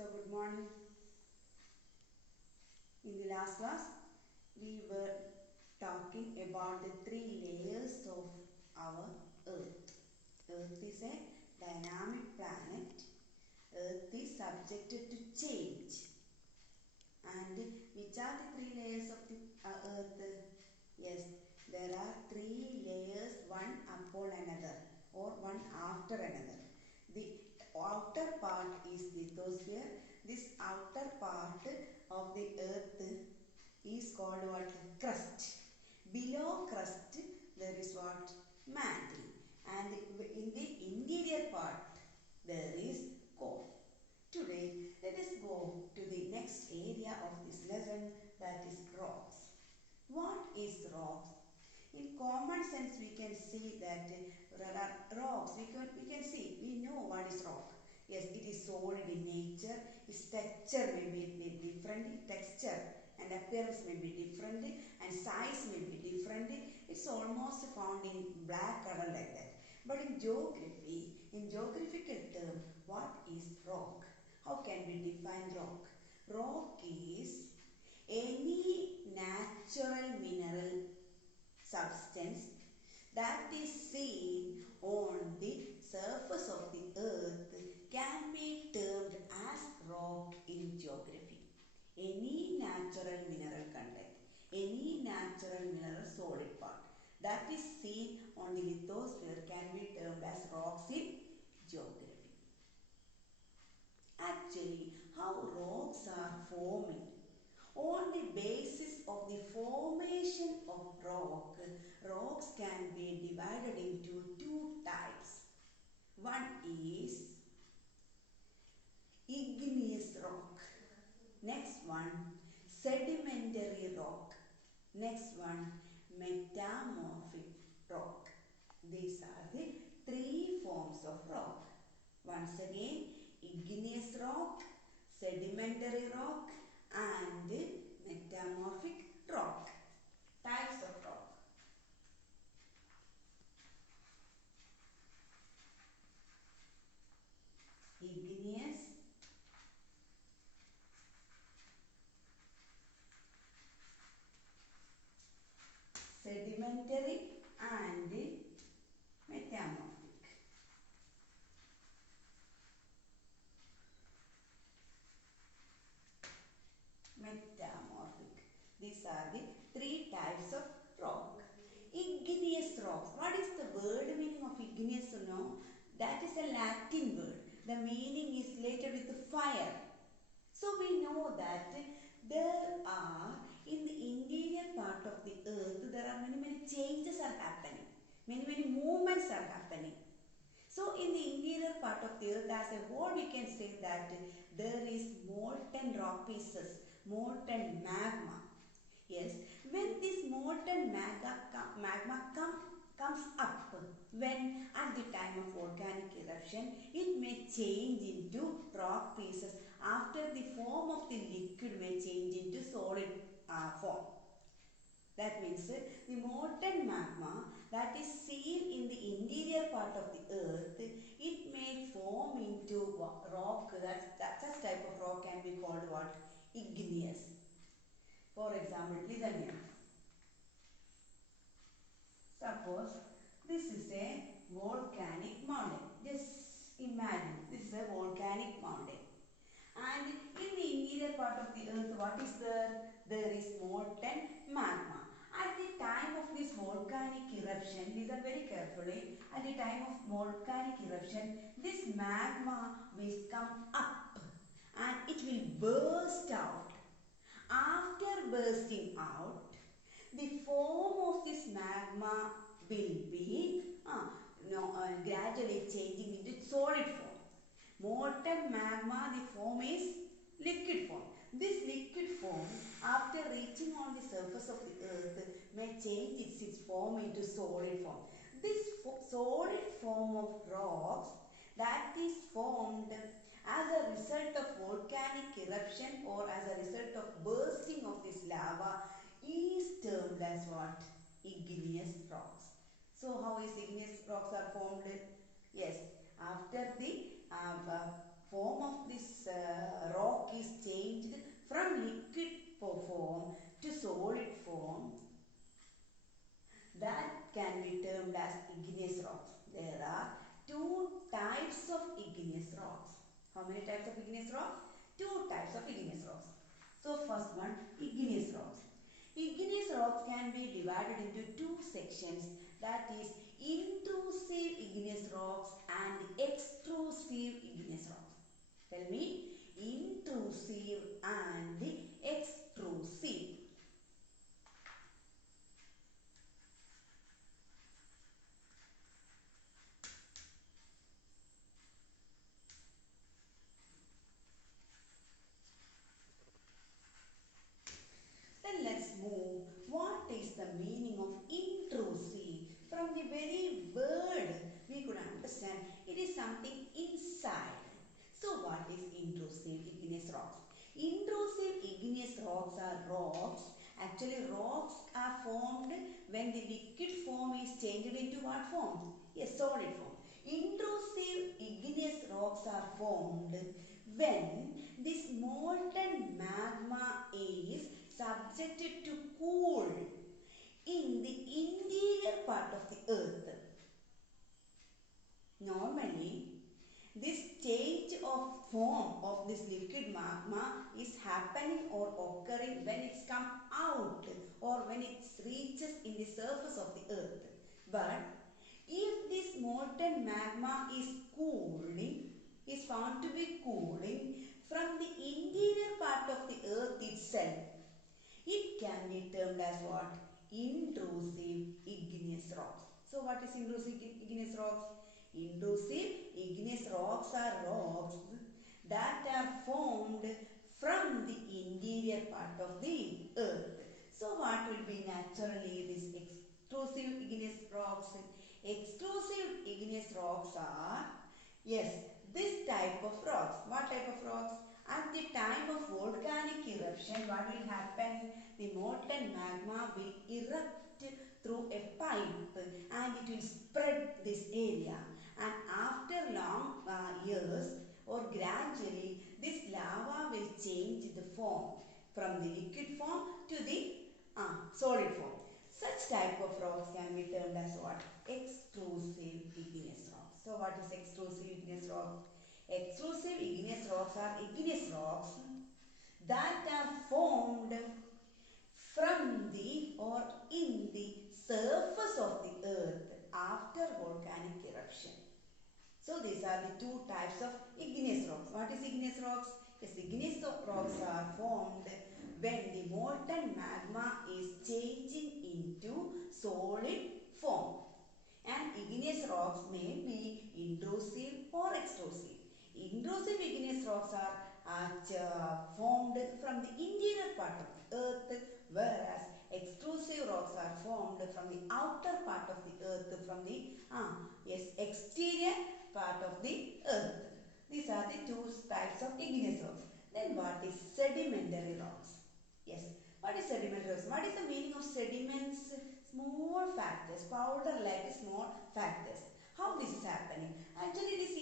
Good morning. In the last class, we were talking about the three layers of our Earth. Earth is a dynamic planet. Earth is subjected to change. And which are the three layers of the Earth? Yes, there are three layers, one upon another or one after another. The outer part is lithosphere. This outer part of the Earth is called what? Crust. Below crust there is what? Mantle. And in the interior part there is core. Today let us go to the next area of this lesson, that is rocks. What is rocks? In common sense we can see that there are rocks. We know what is rock. Yes, it is solid in nature. Its texture may be different. Texture and appearance may be different and size may be different. It's almost found in black color like that. But in geography, in geographical term, what is rock? How can we define rock? Rock is any natural mineral substance that is seen on the surface of the earth can be termed as rock in geography. Any natural mineral content, any natural mineral solid part that is seen on the lithosphere can be termed as rocks in geography. Actually, how rocks are forming? On the basis of the formation of rock, rocks can be divided into two types. One is igneous rock. Next one, sedimentary rock. Next one, metamorphic rock. These are the three forms of rock. Once again, igneous rock, sedimentary rock, and metamorphic rock. Types of rock. Igneous, sedimentary, and metamorphic. Metamorphic. These are the three types of rock. Igneous rocks. What is the word meaning of igneous? No, that is a Latin word. The meaning is related with the fire. So we know that there are in the interior part of the earth there are many changes are happening. Many movements are happening. So in the interior part of the earth as a whole we can say that there is molten rock pieces, molten magma. Yes, when this molten magma comes up, when at the time of volcanic eruption, it may change into rock pieces. After the form of the liquid may change into solid form. That means the molten magma that is seen in the interior part of the earth, it may form into rock. Such type of rock can be called what? Igneous. For example, listen here. Suppose this is a volcanic mountain. Just imagine this is a volcanic mountain. And in the interior part of the earth, what is there? There is molten magma. At the time of this volcanic eruption, listen very carefully, at the time of volcanic eruption, this magma will come up and it will burst out. After bursting out, the form of this magma will be gradually changing into solid form. Molten magma, the form is liquid form. This liquid form, after reaching on the surface of the earth, may change its form into solid form. This solid form of rocks that is formed as a result of volcanic eruption or as a result of bursting of this lava is termed as what? Igneous rocks. So how is igneous rocks are formed? Yes, after the form of this rock is changed from liquid form to solid form, that can be termed as igneous rocks. There are two types of igneous rocks. How many types of igneous rocks? Two types of igneous rocks. So first one, igneous rocks. Igneous rocks can be divided into two sections, that is intrusive igneous rocks and extrusive igneous rocks. Tell me, intrusive and extrusive. Then let's move. What is the meaning of intrusive? From the very word we could understand it is something inside. So what is intrusive igneous rocks? Intrusive igneous rocks are rocks. Actually rocks are formed when the liquid form is changed into what form? Yes, solid form. Intrusive igneous rocks are formed when this molten magma is subjected to cool in the interior part of the earth. Normally, this change of form of this liquid magma is happening or occurring when it's come out or when it reaches in the surface of the earth. But if this molten magma is cooling, is found to be cooling from the interior part of the earth itself, it can be termed as what? Intrusive igneous rocks. So what is intrusive igneous rocks? Intrusive igneous rocks are rocks that are formed from the interior part of the earth. So what will be naturally this extrusive igneous rocks? Extrusive igneous rocks are, yes, this type of rocks. What type of rocks? At the time of volcanic eruption, what will happen? The molten magma will erupt through a pipe and it will spread this area. And after long years or gradually, this lava will change the form from the liquid form to the solid form. Such type of rocks can be termed as what? Extrusive igneous rocks. So what is extrusive igneous rocks? Extrusive igneous rocks are igneous rocks that are formed from the or in the surface of the earth after volcanic eruption. So these are the two types of igneous rocks. What is igneous rocks? Yes, igneous rocks are formed when the molten magma is changing into solid form. And igneous rocks may be intrusive or extrusive. Intrusive igneous rocks are formed from the interior part of the earth, whereas extrusive rocks are formed from the outer part of the earth, from the exterior part of the earth. These are the two types of igneous rocks. Then what is sedimentary rocks? Yes, what is sedimentary rocks? What is the meaning of sediments? Small factors, powder-like small factors. How this is happening? Actually, this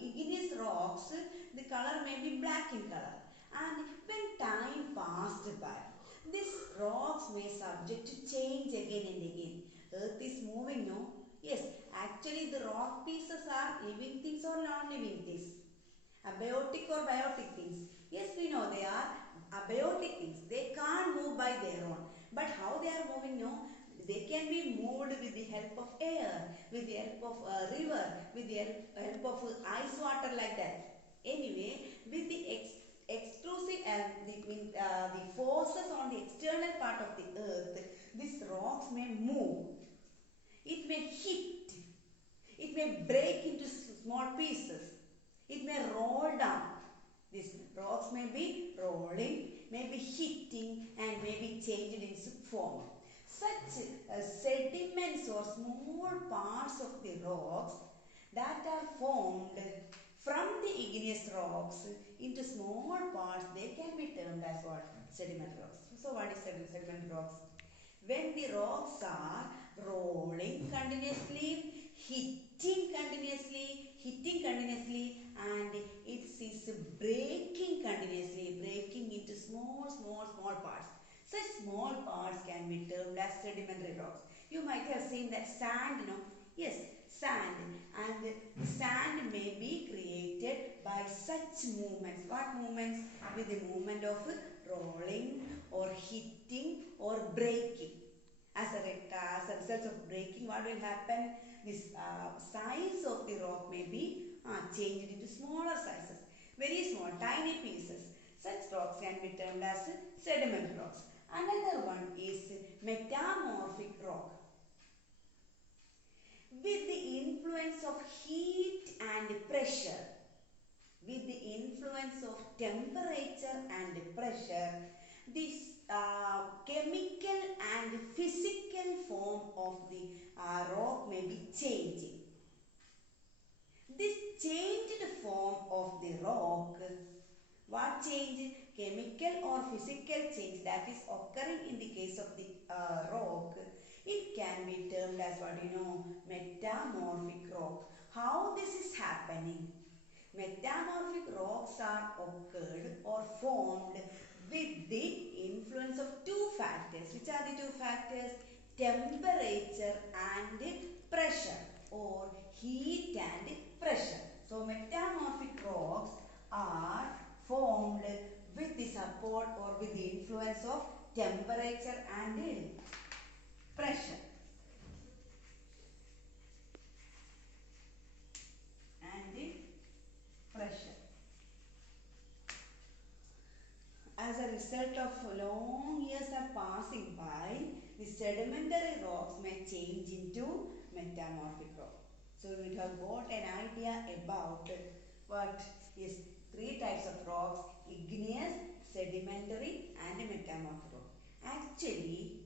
igneous rocks, the color may be black in color. And when time passed by, these rocks may subject to change again and again. Earth is moving, no? Yes, actually the rock pieces are living things or non-living things. Abiotic or biotic things. Yes, we know they are abiotic things. They can't move by their own. But how they are moving, no? They can be moved with the help of air, with the help of a river, with the help of ice water like that. Anyway, with the extrusive and the forces on the external part of the earth, these rocks may move. It may hit. It may break into small pieces. It may roll down. These rocks may be rolling, may be hitting and may be changed into form. Such sediments or small parts of the rocks that are formed from the igneous rocks into small parts, they can be termed as what? Sedimentary rocks. So what is sedimentary rocks? When the rocks are rolling continuously, hitting continuously, and it is breaking as sedimentary rocks. You might have seen that sand, yes, sand, and the sand may be created by such movements. What movements? With the movement of rolling or hitting or breaking. As a result of breaking, what will happen? This size of the rock may be changed into smaller sizes, very small, tiny pieces. Such rocks can be termed as sediment rocks. Another one is metamorphic rock. With the influence of heat and pressure, with the influence of temperature and pressure, this chemical and physical form of the rock may be changing. This changed form of the rock, what change? Chemical or physical change that is occurring in the case of the rock, it can be termed as metamorphic rock. How this is happening? Metamorphic rocks are occurred or formed with the influence of two factors. Which are the two factors? Temperature and pressure, or heat and pressure. So metamorphic rocks are formed with the support or with the influence of temperature and pressure. As a result of long years are passing by, the sedimentary rocks may change into metamorphic rock. So we have got an idea about what is three types of rocks: igneous, sedimentary and metamorphic rock. Actually,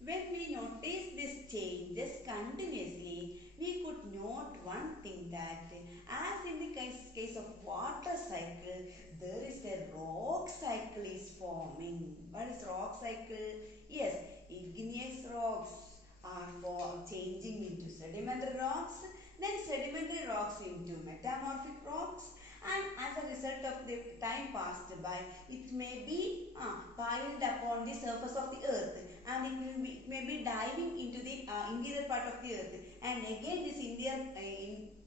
when we notice these changes continuously, we could note one thing, that as in the case of water cycle, there is a rock cycle is forming. What is rock cycle? Yes, igneous rocks are changing into sedimentary rocks, then sedimentary rocks into metamorphic rocks, and as a result of the time passed by, it may be piled upon the surface of the earth, and it may be diving into the interior part of the earth, and again this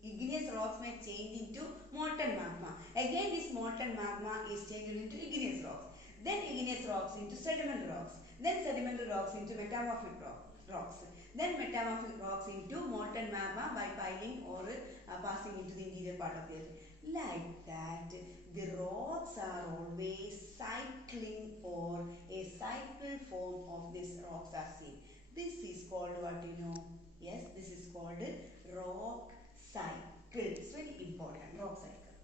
igneous rocks may change into molten magma. Again this molten magma is changed into igneous rocks, then igneous rocks into sedimentary rocks, then sedimentary rocks into metamorphic rocks, then metamorphic rocks into molten magma by piling or passing into the interior part of the earth. Like that, the rocks are always cycling, or a cycle form of these rocks are seen. This is called what? Yes, this is called rock cycle. It's very important, rock cycle.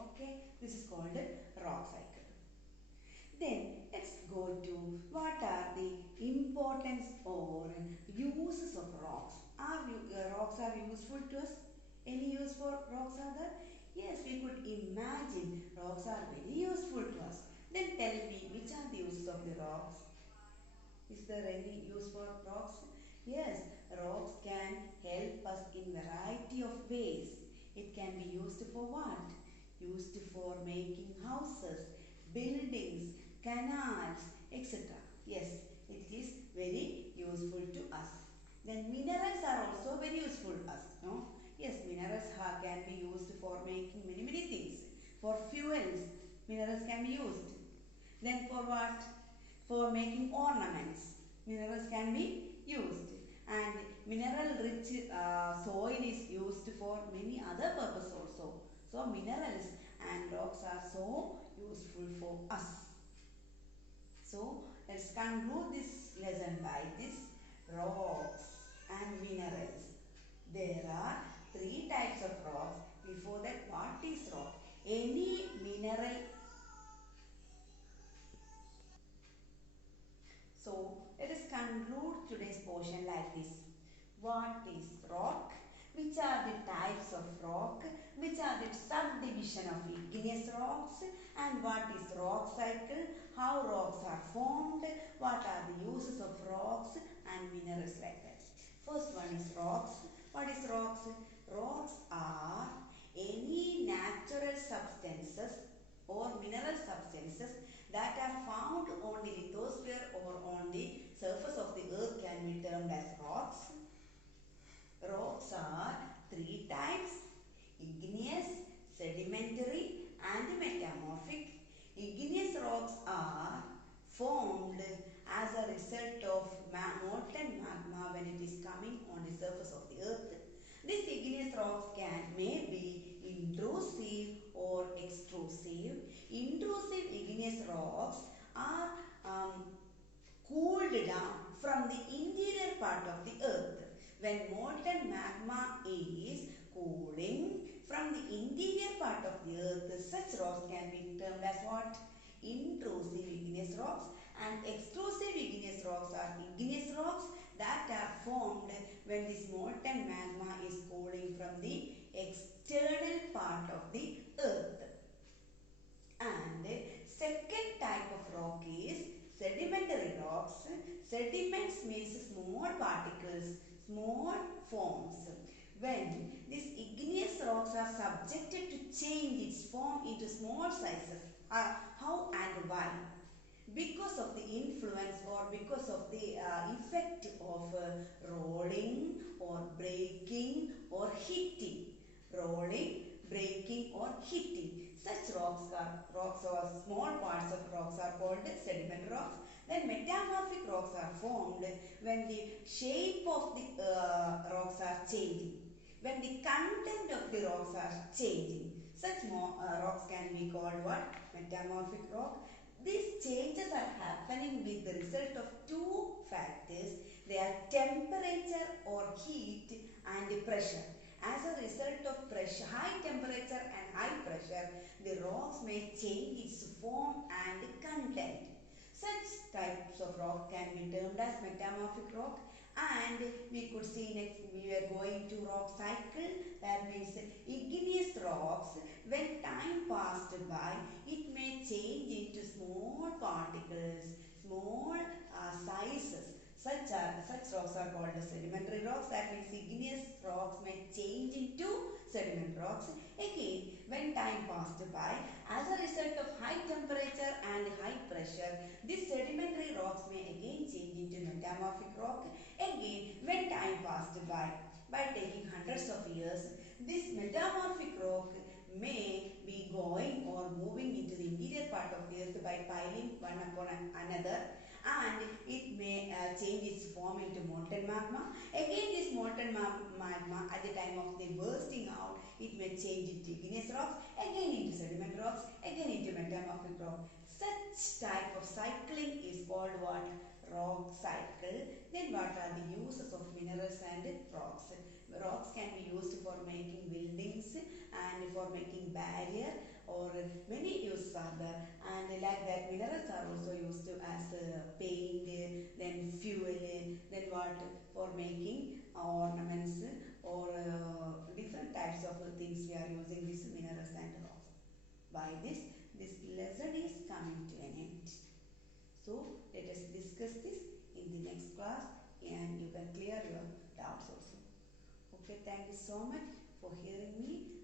Okay, this is called rock cycle. Then let's go to what are the importance or uses of rocks. Rocks are useful to us? Any use for rocks are there? Yes, we could imagine rocks are very useful to us. Then tell me, which are the uses of the rocks? Is there any use for rocks? Yes, rocks can help us in variety of ways. It can be used for what? Used for making houses, buildings, canals, etc. Yes, it is very useful to us. Then minerals are also very useful to us. No? Yes, minerals can be used for making many things. For fuels, minerals can be used. Then for what? For making ornaments, minerals can be used. And mineral rich soil is used for many other purposes also. So minerals and rocks are so useful for us. So let's conclude this lesson by this: rocks and minerals. There are three types of rocks. Before that, what is rock? Any mineral. So let us conclude today's portion like this: what is rock? Which are the types of rock? Which are the subdivision of igneous rocks? And what is rock cycle? How rocks are formed? What are the uses of rocks and minerals, like that. First one is rocks. What is rocks? Rocks are any natural substances or mineral substances that are found are three types: igneous, sedimentary and metamorphic. Igneous rocks are formed as a result of molten magma when it is coming on the surface of the earth. These igneous rocks may be intrusive or extrusive. Intrusive igneous rocks are cooled down from the interior part of the earth. When molten magma is cooling from the interior part of the earth, such rocks can be termed as what? Intrusive igneous rocks. And extrusive igneous rocks are igneous rocks that are formed when this molten magma is cooling from the external part of the earth. And second type of rock is sedimentary rocks. Sediments means small particles, small forms. When these igneous rocks are subjected to change its form into small sizes, how and why? Because of the influence or because of the effect of rolling or breaking or hitting. Rolling, breaking or hitting. Such rocks or small parts of rocks are called sediment rocks. Then metamorphic rocks are formed when the shape of the rocks are changing, when the content of the rocks are changing. Such rocks can be called what? Metamorphic rock. These changes are happening with the result of two factors. They are temperature or heat and pressure. As a result of pressure, high temperature and high pressure, the rocks may change its form and content. Such types of rock can be termed as metamorphic rock. And we could see next, we are going to rock cycle. That means igneous rocks, when time passed by, it may change into small particles, small sizes. Such rocks are called as sedimentary rocks. That means igneous rocks may change into sediment rocks. Again, when time passed by, as a result of high temperature and high pressure, these sedimentary rocks may again change into metamorphic rock. Again, when time passed by taking hundreds of years, this metamorphic rock may be going or moving into the interior part of the earth by piling one upon another, and it may change its form into molten magma. Again, this molten magma at the time of the bursting out, it may change into igneous rocks, again into sediment rocks, again into metamorphic rock. Such type of cycling is called what? Rock cycle. Then what are the uses of minerals and rocks? Rocks can be used for making buildings and for making barrier, or many uses are there. And like that, minerals are also used as paint, then fuel, then what? For making ornaments or different types of things we are using these minerals and rocks. By this lesson is coming to an end. So let us discuss this in the next class, and you can clear your doubts also. Okay, thank you so much for hearing me.